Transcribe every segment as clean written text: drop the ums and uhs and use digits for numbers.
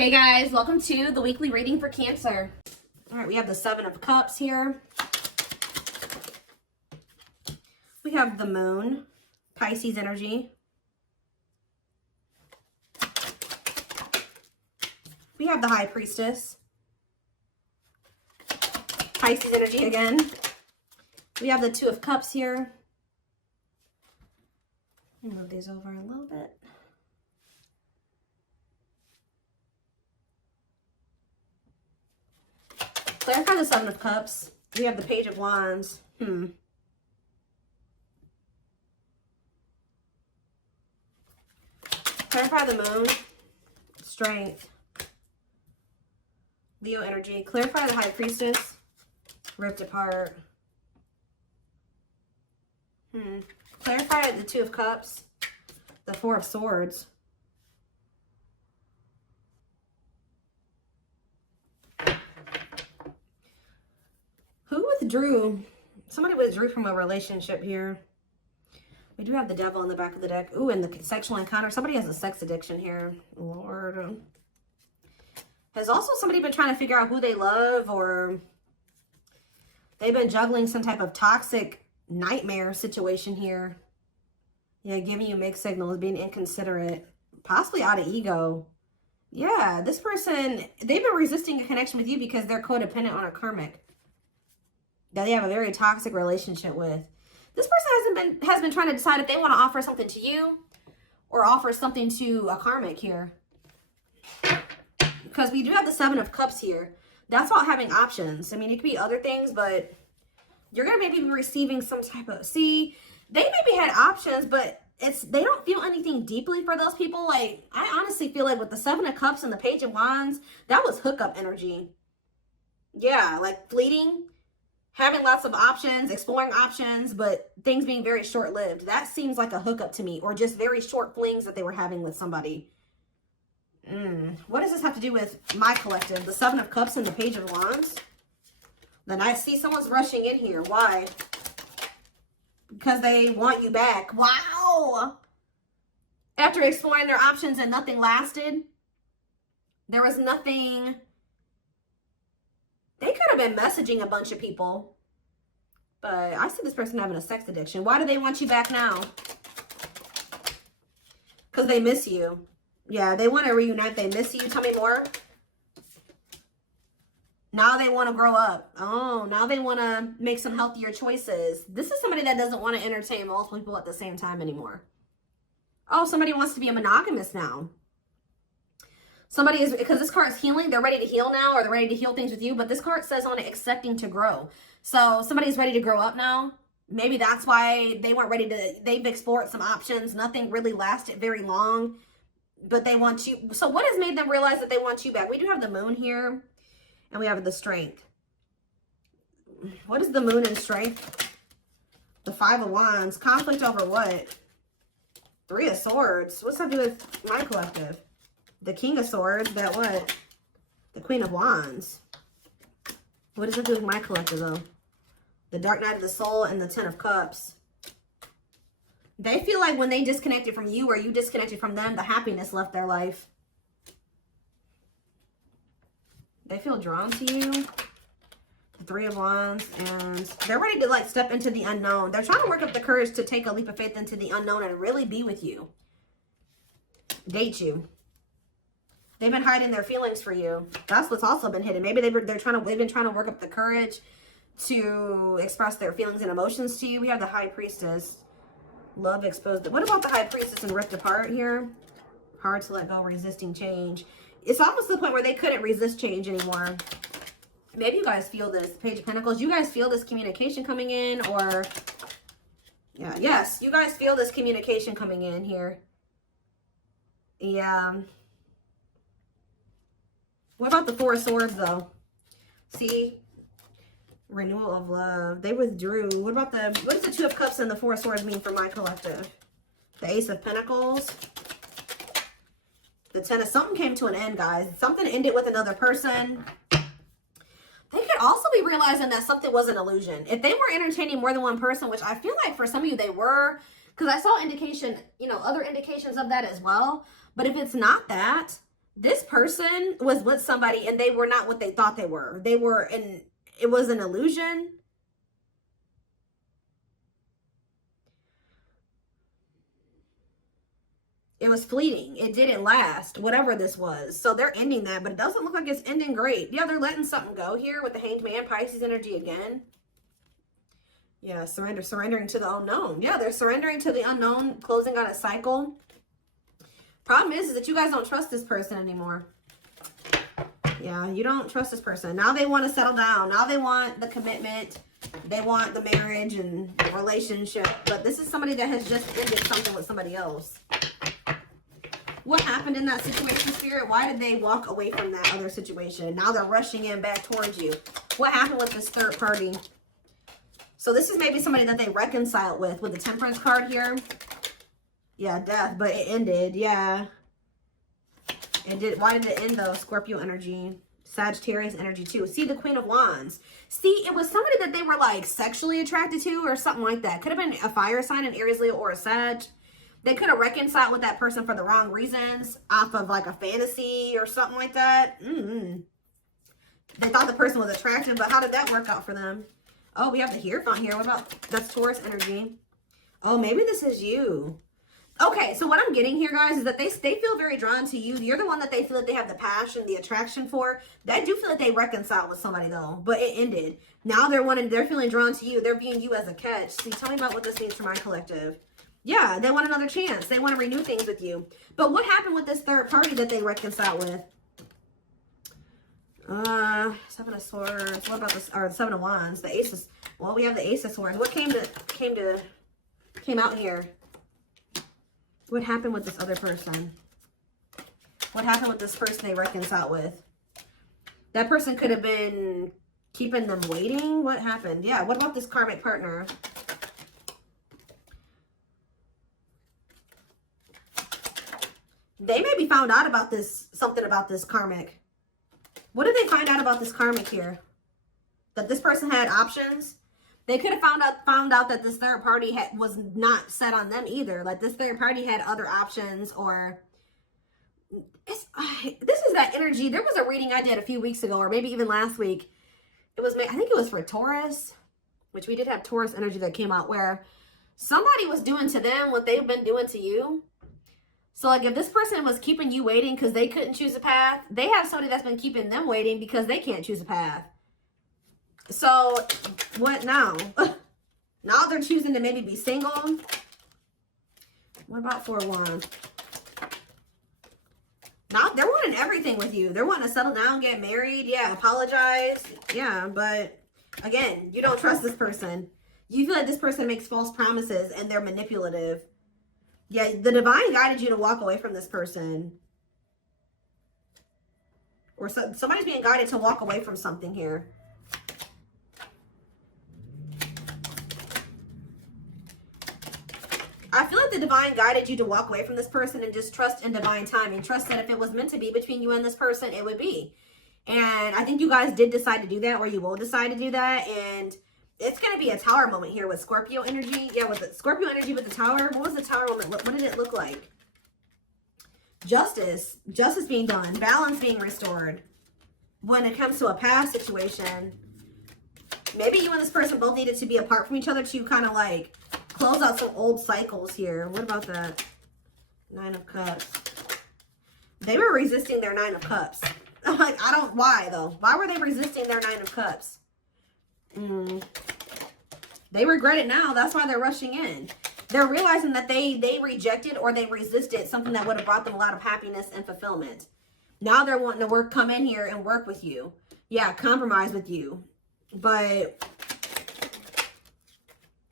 Hey guys, welcome to the weekly reading for Cancer. All right, we have the Seven of Cups here. We have the Moon, Pisces energy. We have the High Priestess, Pisces energy again. We have the Two of Cups here. Let me move these over a little bit. Clarify the Seven of Cups. We have the Page of Wands. Clarify the Moon. Strength. Leo energy. Clarify the High Priestess. Ripped apart. Clarify the Two of Cups. The Four of Swords. Who withdrew? Somebody withdrew from a relationship here. We do have the Devil in the back of the deck. Ooh, and the sexual encounter. Somebody has a sex addiction here. Lord. Has also somebody been trying to figure out who they love, or they've been juggling some type of toxic nightmare situation here. Yeah, giving you mixed signals, being inconsiderate, possibly out of ego. Yeah, this person, they've been resisting a connection with you because they're codependent on a karmic that they have a very toxic relationship with. This person has been trying to decide if they want to offer something to you or offer something to a karmic here. Because we do have the Seven of Cups here. That's about having options. I mean, it could be other things, but you're going to maybe be receiving some type of... See, they maybe had options, but they don't feel anything deeply for those people. Like, I honestly feel like with the Seven of Cups and the Page of Wands, that was hookup energy. Yeah, like fleeting. Having lots of options, exploring options, but things being very short-lived. That seems like a hookup to me, or just very short flings that they were having with somebody. What does this have to do with my collective? The Seven of Cups and the Page of Wands? Then I see someone's rushing in here. Why? Because they want you back. Wow! After exploring their options and nothing lasted, there was nothing... They could have been messaging a bunch of people. But I see this person having a sex addiction. Why do they want you back now? Because they miss you. Yeah, they want to reunite. They miss you. Tell me more. Now they want to grow up. Oh, now they want to make some healthier choices. This is somebody that doesn't want to entertain multiple people at the same time anymore. Oh, somebody wants to be a monogamous now. Somebody is, because this card is healing, they're ready to heal now, or they're ready to heal things with you, but this card says on it, accepting to grow. So somebody's ready to grow up now. Maybe that's why they weren't ready to, they've explored some options. Nothing really lasted very long, but they want you. So what has made them realize that they want you back? We do have the Moon here, and we have the Strength. What is the Moon and Strength? The Five of Wands. Conflict over what? Three of Swords. What's that do with my collective? The King of Swords, that what? The Queen of Wands. What does it do with my collective, though? The Dark Night of the Soul and the Ten of Cups. They feel like when they disconnected from you or you disconnected from them, the happiness left their life. They feel drawn to you. The Three of Wands. And they're ready to, like, step into the unknown. They're trying to work up the courage to take a leap of faith into the unknown and really be with you. Date you. They've been hiding their feelings for you. That's what's also been hidden. Maybe they've been trying to work up the courage to express their feelings and emotions to you. We have the High Priestess. Love exposed. What about the High Priestess and ripped apart here? Hard to let go, resisting change. It's almost to the point where they couldn't resist change anymore. Maybe you guys feel this. Page of Pentacles. You guys feel this communication coming in, or... Yeah, yes. You guys feel this communication coming in here. Yeah. What about the Four of Swords, though? See? Renewal of love. They withdrew. What about what does the Two of Cups and the Four of Swords mean for my collective? The Ace of Pentacles. The Ten of... Something came to an end, guys. Something ended with another person. They could also be realizing that something was an illusion. If they were entertaining more than one person, which I feel like for some of you they were, because I saw indication, other indications of that as well. But if it's not that, This person was with somebody and they were not what they thought they were. They were in, it was an illusion. It was fleeting. It didn't last, whatever this was. So they're ending that, but it doesn't look like it's ending great. Yeah, they're letting something go here with the Hanged Man, Pisces energy again. Yeah, surrendering to the unknown. Yeah, they're surrendering to the unknown, closing out a cycle. Problem is that you guys don't trust this person anymore. Yeah, you don't trust this person. Now they want to settle down. Now they want the commitment. They want the marriage and the relationship. But this is somebody that has just ended something with somebody else. What happened in that situation, Spirit? Why did they walk away from that other situation? Now they're rushing in back towards you. What happened with this third party? So this is maybe somebody that they reconciled with the Temperance card here. Yeah, death, but it ended. Yeah. It did. Why did it end though? Scorpio energy. Sagittarius energy too. See, the Queen of Wands. See, it was somebody that they were like sexually attracted to or something like that. Could have been a fire sign, an Aries, Leo, or a Sag. They could have reconciled with that person for the wrong reasons off of like a fantasy or something like that. They thought the person was attractive, but how did that work out for them? Oh, we have the Hierophant here. What about, that's Taurus energy. Oh, maybe this is you. Okay, so what I'm getting here, guys, is that they feel very drawn to you. You're the one that they feel that they have the passion, the attraction for. They do feel that they reconciled with somebody, though, but it ended. Now they're feeling drawn to you. They're viewing you as a catch. See, tell me about what this means for my collective. Yeah, they want another chance. They want to renew things with you. But what happened with this third party that they reconciled with? Seven of Swords. What about this? Or Seven of Wands. The Aces. Well, we have the Ace of Swords. What came out here? What happened with this other person? What happened with this person they reconciled with? That person could have been keeping them waiting. What happened? Yeah, what about this karmic partner? They maybe found out about this, something about this karmic. What did they find out about this karmic here? That this person had options? They could have found out that this third party was not set on them either. Like this third party had other options, or this is that energy. There was a reading I did a few weeks ago, or maybe even last week. It was, I think it was for Taurus, which we did have Taurus energy that came out, where somebody was doing to them what they've been doing to you. So like if this person was keeping you waiting because they couldn't choose a path, they have somebody that's been keeping them waiting because they can't choose a path. So what now? Now they're choosing to maybe be single. What about Four of Wands? Now they're wanting everything with you. They're wanting to settle down, get married. Yeah, apologize. Yeah, but again, you don't trust this person. You feel like this person makes false promises and they're manipulative. Yeah, the divine guided you to walk away from this person. Or somebody's being guided to walk away from something here. I feel like the divine guided you to walk away from this person and just trust in divine timing. Trust that if it was meant to be between you and this person, it would be. And I think you guys did decide to do that, or you will decide to do that. And it's going to be a tower moment here with Scorpio energy. Yeah, with the Scorpio energy with the tower. What was the tower moment? What did it look like? Justice. Justice being done. Balance being restored. When it comes to a past situation, maybe you and this person both needed to be apart from each other to kind of like close out some old cycles here. What about that? Nine of Cups. They were resisting their Nine of Cups. Like, why though? Why were they resisting their Nine of Cups? They regret it now. That's why they're rushing in. They're realizing that they rejected or they resisted something that would have brought them a lot of happiness and fulfillment. Now they're wanting to come in here and work with you. Yeah, compromise with you. But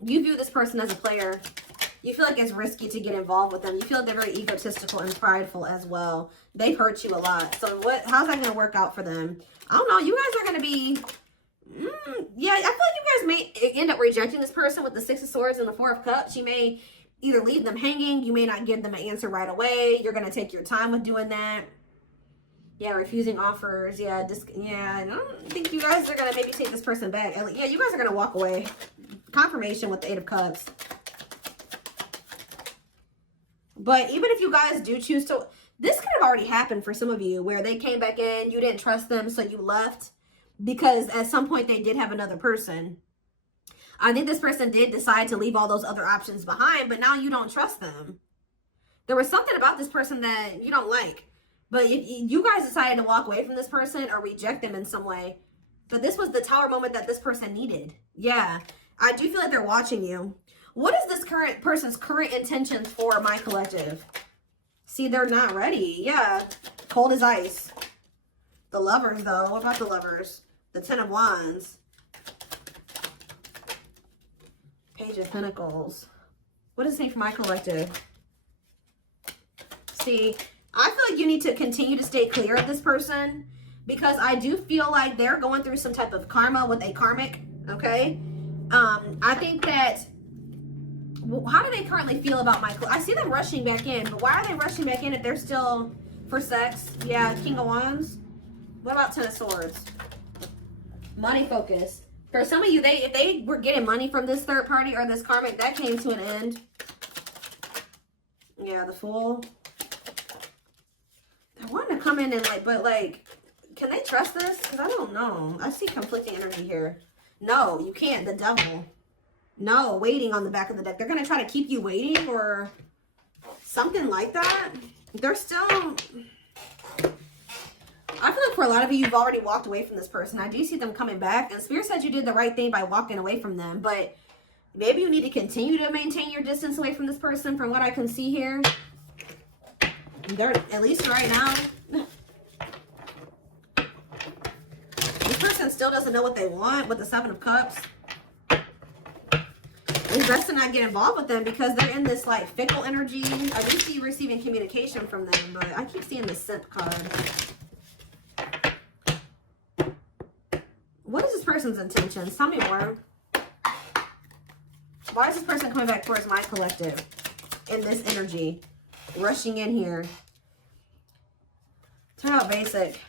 you view this person as a player. You feel like it's risky to get involved with them. You feel like they're very egotistical and prideful as well. They've hurt you a lot. So how's that going to work out for them? I don't know. You guys are going to be... yeah, I feel like you guys may end up rejecting this person with the Six of Swords and the Four of Cups. You may either leave them hanging. You may not give them an answer right away. You're going to take your time with doing that. Yeah, refusing offers. Yeah, I don't think you guys are going to maybe take this person back. Yeah, you guys are going to walk away. Confirmation with the Eight of Cups. But even if you guys do choose to... This could have already happened for some of you where they came back in, you didn't trust them, so you left because at some point they did have another person. I think this person did decide to leave all those other options behind, but now you don't trust them. There was something about this person that you don't like. But if you guys decided to walk away from this person or reject them in some way, but this was the Tower moment that this person needed. Yeah, I do feel like they're watching you. What is this current person's current intentions for my collective? See, they're not ready. Yeah, cold as ice. The Lovers, though. What about the Lovers? The Ten of Wands. Page of Pentacles. What does it say for my collective? See, I feel like you need to continue to stay clear of this person because I do feel like they're going through some type of karma with a karmic, okay? I think that, how do they currently feel about my, I see them rushing back in, but why are they rushing back in if they're still for sex? Yeah, King of Wands. What about Ten of Swords? Money focused. For some of you, if they were getting money from this third party or this karmic, that came to an end. Yeah, the Fool. I want to come in and but can they trust this? Because I don't know. I see conflicting energy here. No, you can't. The Devil. No, waiting on the back of the deck. They're going to try to keep you waiting or something like that. They're still... I feel like for a lot of you, you've already walked away from this person. I do see them coming back. And Spirit said you did the right thing by walking away from them. But maybe you need to continue to maintain your distance away from this person from what I can see here. They're, at least right now, this person still doesn't know what they want with the Seven of Cups. It's best to not get involved with them because they're in this like fickle energy. I do see you receiving communication from them, but I keep seeing the Simp card. What is this person's intentions? Tell me more. Why is this person coming back towards my collective in this energy? Rushing in here. Turn out basic.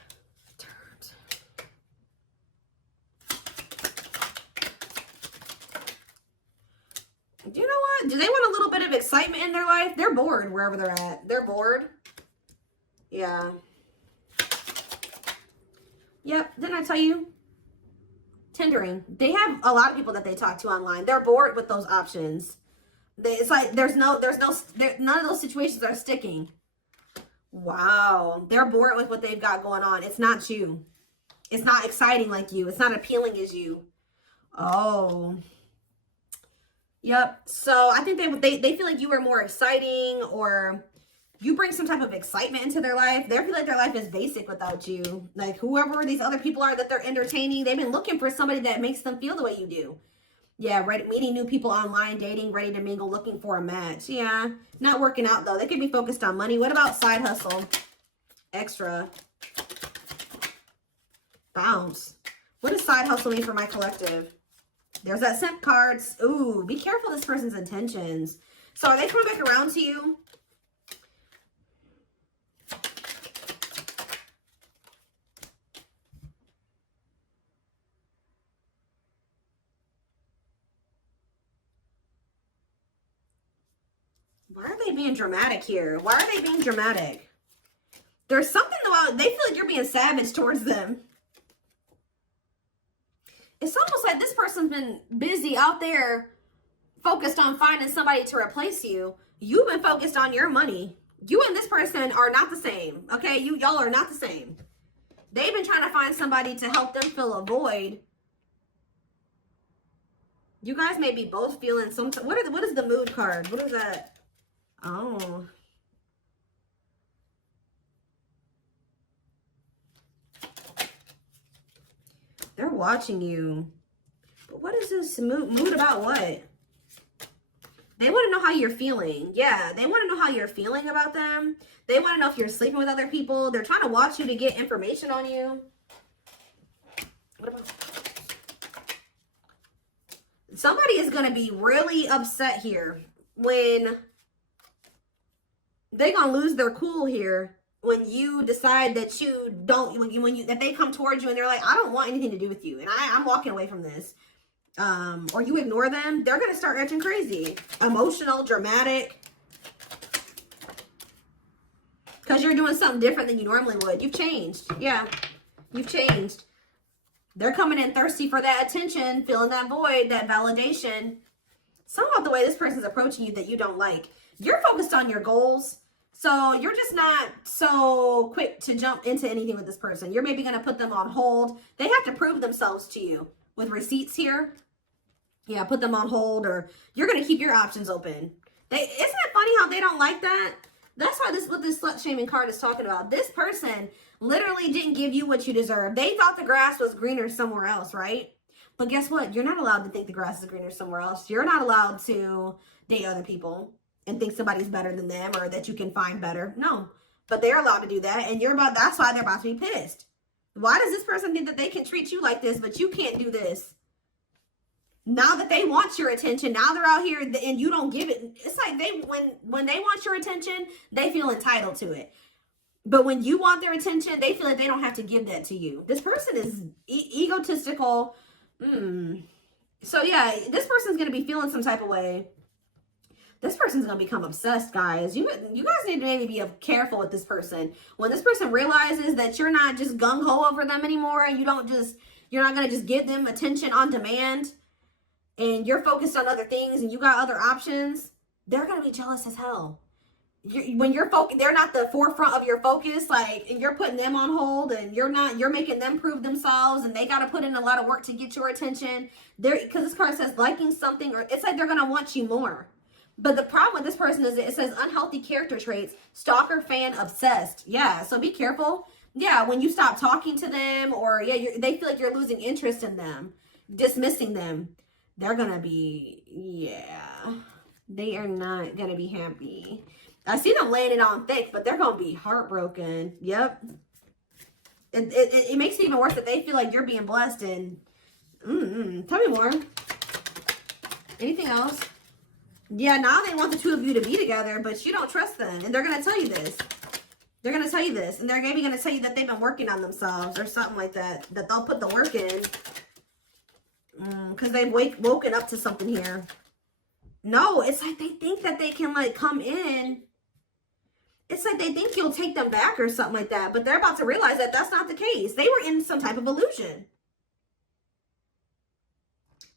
Do you know what? Do they want a little bit of excitement in their life? They're bored wherever they're at. They're bored. Yeah. Yep. Didn't I tell you? Tendering. They have a lot of people that they talk to online. They're bored with those options. It's like none of those situations are sticking. Wow. They're bored with what they've got going on. It's not you. It's not exciting like you. It's not appealing as you. Oh. Yep. So I think they feel like you are more exciting or you bring some type of excitement into their life. They feel like their life is basic without you. Like whoever these other people are that they're entertaining, they've been looking for somebody that makes them feel the way you do. Yeah, right. Meeting new people online, dating, ready to mingle, looking for a match. Yeah, not working out though. They could be focused on money. What about side hustle? Extra. Bounce. What does side hustle mean for my collective? There's that Simp cards. Ooh, be careful this person's intentions. So are they coming back around to you? Why are they being dramatic here? Why are they being dramatic? There's something about, they feel like you're being savage towards them. It's almost like this person's been busy out there focused on finding somebody to replace you. You've been focused on your money. You and this person are not the same. Okay, y'all are not the same. They've been trying to find somebody to help them fill a void. You guys may be both feeling some, what is the mood card? What is that? Oh. They're watching you. But what is this mood about what? They want to know how you're feeling. Yeah, they want to know how you're feeling about them. They want to know if you're sleeping with other people. They're trying to watch you to get information on you. What about... Somebody is going to be really upset here when they're going to lose their cool here when you decide that you don't, that they come towards you and they're like, I don't want anything to do with you. And I'm walking away from this. Or you ignore them, they're going to start acting crazy. Emotional, dramatic. Because you're doing something different than you normally would. You've changed. Yeah, you've changed. They're coming in thirsty for that attention, filling that void, that validation. Something about the way this person's approaching you that you don't like. You're focused on your goals. So you're just not so quick to jump into anything with this person. You're maybe going to put them on hold. They have to prove themselves to you with receipts here. Yeah, put them on hold, or you're going to keep your options open. Isn't it funny how they don't like that? That's why what this slut shaming card is talking about. This person literally didn't give you what you deserve. They thought the grass was greener somewhere else, right? But guess what? You're not allowed to think the grass is greener somewhere else. You're not allowed to date other people and think somebody's better than them or that you can find better. No, but they're allowed to do that. And that's why they're about to be pissed. Why does this person think that they can treat you like this, but you can't do this? Now that they want your attention, now they're out here and you don't give it. It's like when they want your attention, they feel entitled to it. But when you want their attention, they feel like they don't have to give that to you. This person is egotistical. So yeah, this person's going to be feeling some type of way. This person's going to become obsessed, guys. You guys need to maybe be careful with this person. When this person realizes that you're not just gung-ho over them anymore, and you're not going to just give them attention on demand, and you're focused on other things and you got other options, they're going to be jealous as hell. When you're focused, they're not the forefront of your focus, like, and you're putting them on hold, and you're making them prove themselves, and they got to put in a lot of work to get your attention. Because this card says liking something, or it's like they're going to want you more. But the problem with this person is it says unhealthy character traits, stalker, fan, obsessed. Yeah, so be careful. Yeah, when you stop talking to them, or they feel like you're losing interest in them, dismissing them, they're going to be, they are not going to be happy. I see them laying it on thick, but they're going to be heartbroken. Yep. It makes it even worse that they feel like you're being blessed. And tell me more. Anything else? Yeah, now they want the two of you to be together, but you don't trust them. And they're going to tell you this. They're going to tell you this. And they're maybe going to tell you that they've been working on themselves or something like that. That they'll put the work in. Because they've woken up to something here. No, it's like they think that they can, like, come in. It's like they think you'll take them back or something like that. But they're about to realize that that's not the case. They were in some type of illusion.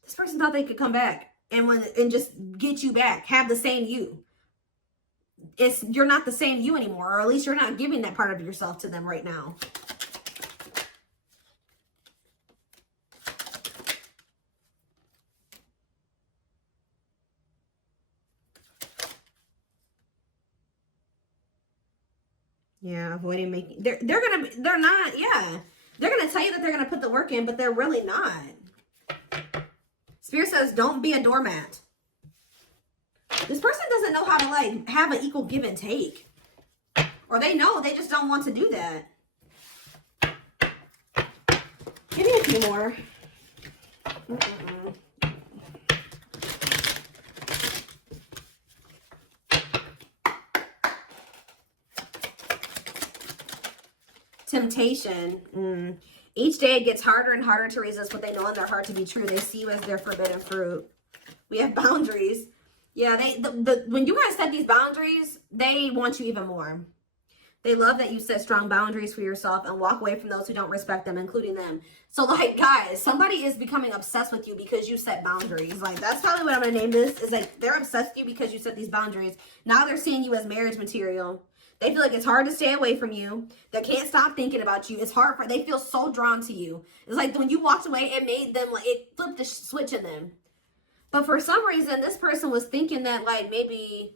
This person thought they could come back and just get you back. Have the same you. You're not the same you anymore. Or at least you're not giving that part of yourself to them right now. Yeah, avoiding making, they're gonna tell you that they're gonna put the work in, but they're really not. Spirit says, don't be a doormat. This person doesn't know how to, like, have an equal give and take. Or they know, they just don't want to do that. Give me a few more. Temptation. Each day it gets harder and harder to resist what they know in their heart to be true. They see you as their forbidden fruit. We have boundaries. Yeah, when you guys set these boundaries, they want you even more. They love that you set strong boundaries for yourself and walk away from those who don't respect them, including them. So, like, guys, somebody is becoming obsessed with you because you set boundaries. Like, that's probably what I'm going to name this. Is like, they're obsessed with you because you set these boundaries. Now they're seeing you as marriage material. They feel like it's hard to stay away from you. They can't stop thinking about you. It's hard they feel so drawn to you. It's like when you walked away, it made them, like, it flipped the switch in them. But for some reason, this person was thinking that, like, maybe,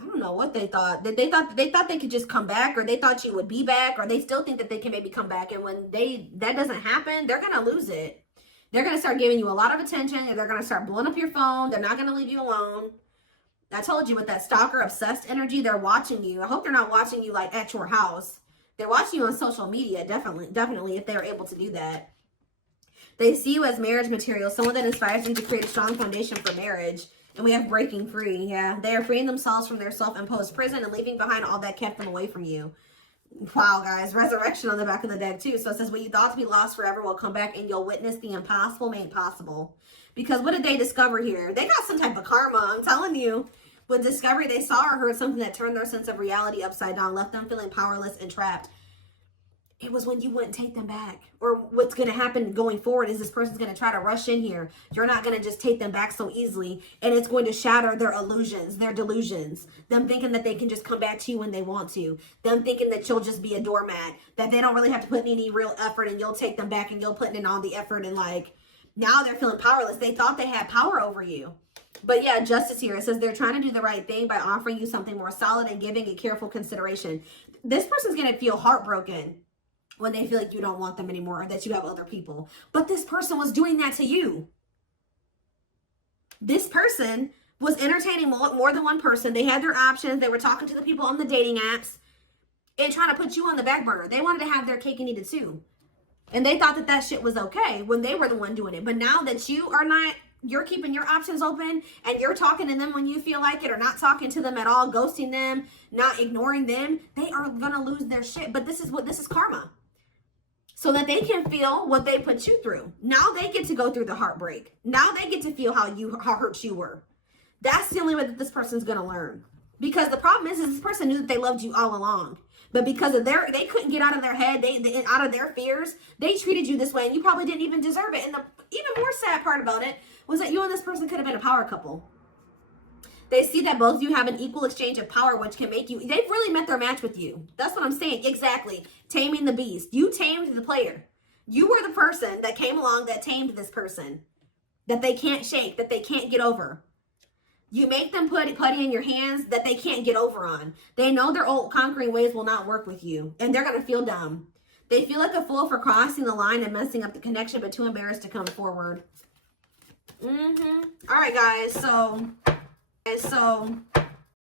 I don't know what they thought. They thought they could just come back, or they thought you would be back, or they still think that they can maybe come back. And when that doesn't happen, they're going to lose it. They're going to start giving you a lot of attention, and they're going to start blowing up your phone. They're not going to leave you alone. I told you, with that stalker obsessed energy, they're watching you. I hope they're not watching you, like, at your house. They're watching you on social media, definitely, if they're able to do that. They see you as marriage material, someone that inspires them to create a strong foundation for marriage. And we have breaking free. Yeah, they are freeing themselves from their self-imposed prison and leaving behind all that kept them away from you. Wow, guys. Resurrection on the back of the deck, too. So it says, what you thought to be lost forever will come back, and you'll witness the impossible made possible. Because what did they discover here? They got some type of karma, I'm telling you. With discovery, they saw or heard something that turned their sense of reality upside down, left them feeling powerless and trapped. It was when you wouldn't take them back. Or what's going to happen going forward is this person's going to try to rush in here. You're not going to just take them back so easily. And it's going to shatter their illusions, their delusions. Them thinking that they can just come back to you when they want to. Them thinking that you'll just be a doormat. That they don't really have to put in any real effort and you'll take them back and you'll put in all the effort. And like, now they're feeling powerless. They thought they had power over you. But yeah, justice here. It says they're trying to do the right thing by offering you something more solid and giving it careful consideration. This person's going to feel heartbroken when they feel like you don't want them anymore or that you have other people. But this person was doing that to you. This person was entertaining more than one person. They had their options. They were talking to the people on the dating apps and trying to put you on the back burner. They wanted to have their cake and eat it too. And they thought that that shit was okay when they were the one doing it. But now that you are not, you're keeping your options open and you're talking to them when you feel like it or not talking to them at all, ghosting them, not ignoring them, they are going to lose their shit. But this is karma. So that they can feel what they put you through. Now they get to go through the heartbreak. Now they get to feel how hurt you were. That's the only way that this person's going to learn. Because the problem is this person knew that they loved you all along. But because of they couldn't get out of their head, they out of their fears, they treated you this way and you probably didn't even deserve it. And the even more sad part about it was that you and this person could have been a power couple. They see that both of you have an equal exchange of power, which can make you, they've really met their match with you. That's what I'm saying. Exactly. Taming the beast. You tamed the player. You were the person that came along that tamed this person. That they can't shake, that they can't get over. You make them put putty in your hands that they can't get over on. They know their old conquering ways will not work with you. And they're going to feel dumb. They feel like a fool for crossing the line and messing up the connection, but too embarrassed to come forward. All right, guys. So